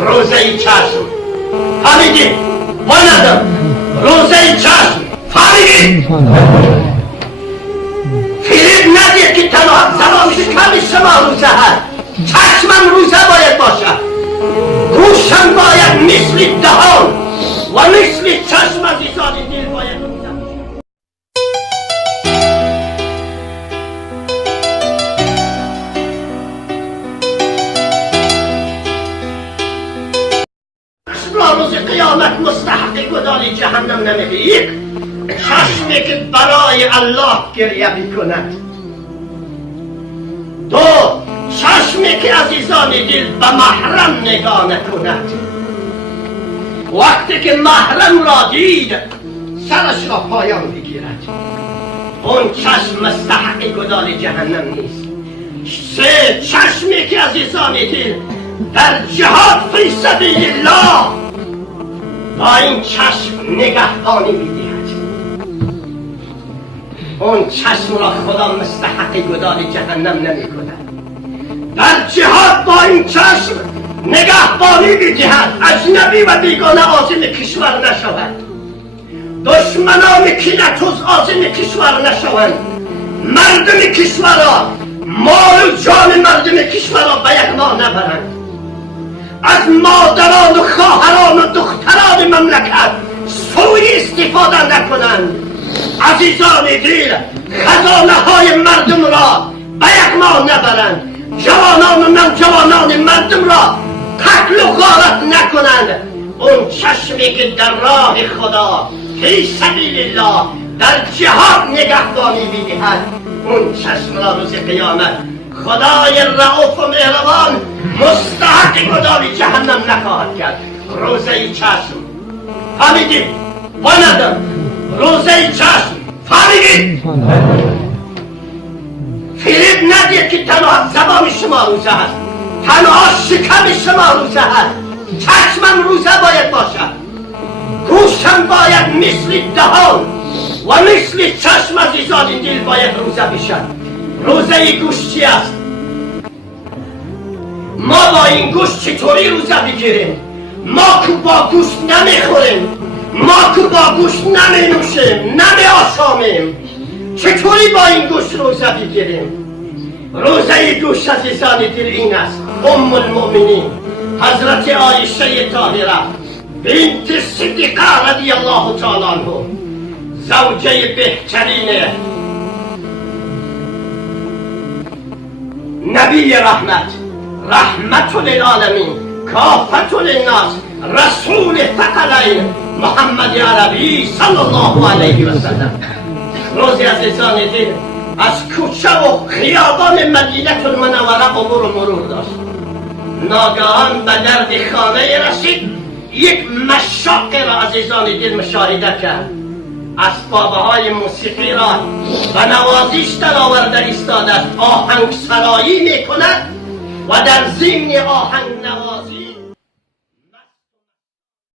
روزه چشم فهمیدی؟ بایدم روزه چشم فهمیدی؟ فریب ندید که تنها زمانش کمی شما روزه هست. چشمم روزه باید باشد، گوشم باید مثل دهان و مثل چشم عزیزان دل باید روزه باشد. روز قیامت مستحق گدال جهنم نمیده. یک، چشمی که برای الله گریه میکند. دو، چشمی که عزیزان دل به محرم نگاه نکند. وقتی که محرم را دید سرش را پایان بگیرد، اون چشم مستحق گدال جهنم نیست. سه، چشمی که عزیزان دل در جهاد فی سبیل الله با این چشم نگهبانی میدهد، اون چشم را خدا مستحق گدال جهنم نمی کند. در جهاد با این چشم نگهبانی میدهد، اجنبی و بیگانه عازم کشور نشود، دشمنان کینه‌توز عازم کشور نشوند، مردم کشور را، مال و جان مردم کشور را به یک ما نبرند، از مادران و خواهران و دختران مملکت سوی استفاده نکنند. عزیزان دل، خزانه های مردم را به یک ما نبرند، جوانان و نوجوانان مردم را قتل و غارت نکنند. اون چشمی که در راه خدا فی سبیل الله در جهاد نگهبانی میدهد، اون چشم را روز قیامت خدای رؤوف و مهربان مستحق گدال جهنم نخواهد کرد. روزه چشم فهمیدید؟ بایدم روزه چشم فهمیدید؟ فریب ندید که تنها زبان شما روزه هست، تنها شکم شما روزه هست. چشمم روزه باید باشد، گوشم باید مثل دهان و مثل چشم عزیزان دل باید روزه بشد. روزه گوشت چی است؟ ما با این گوشت چطوری روزه بگیریم؟ ما که با گوشت نمیخوریم، ما که با گوشت نمینوشیم، نمیآشامیم، چطوری با این گوشت روزه بگیریم؟ روزه گوشت عزیزان دل این است. ام المؤمنین حضرت عایشه طاهره بنت صدیقه رضی الله تعالی عنها، زوجه بهترین نبی رحمت، رحمت للعالمین، کافت للناس، رسول ثقلین محمد عربی صلی الله علیه و سلم، روزی عزیزان دل از کوچه و خیابان مدینه المنوره عبور و مرور داشت. ناگهان به درد خانه رسید، یک مشاق را عزیزان دل مشاهده کرد. اسبابه های موسیقی را و نوازیش در آورده ایستاده است، آهنگ سرایی می کند و در ضمن آهنگ نوازی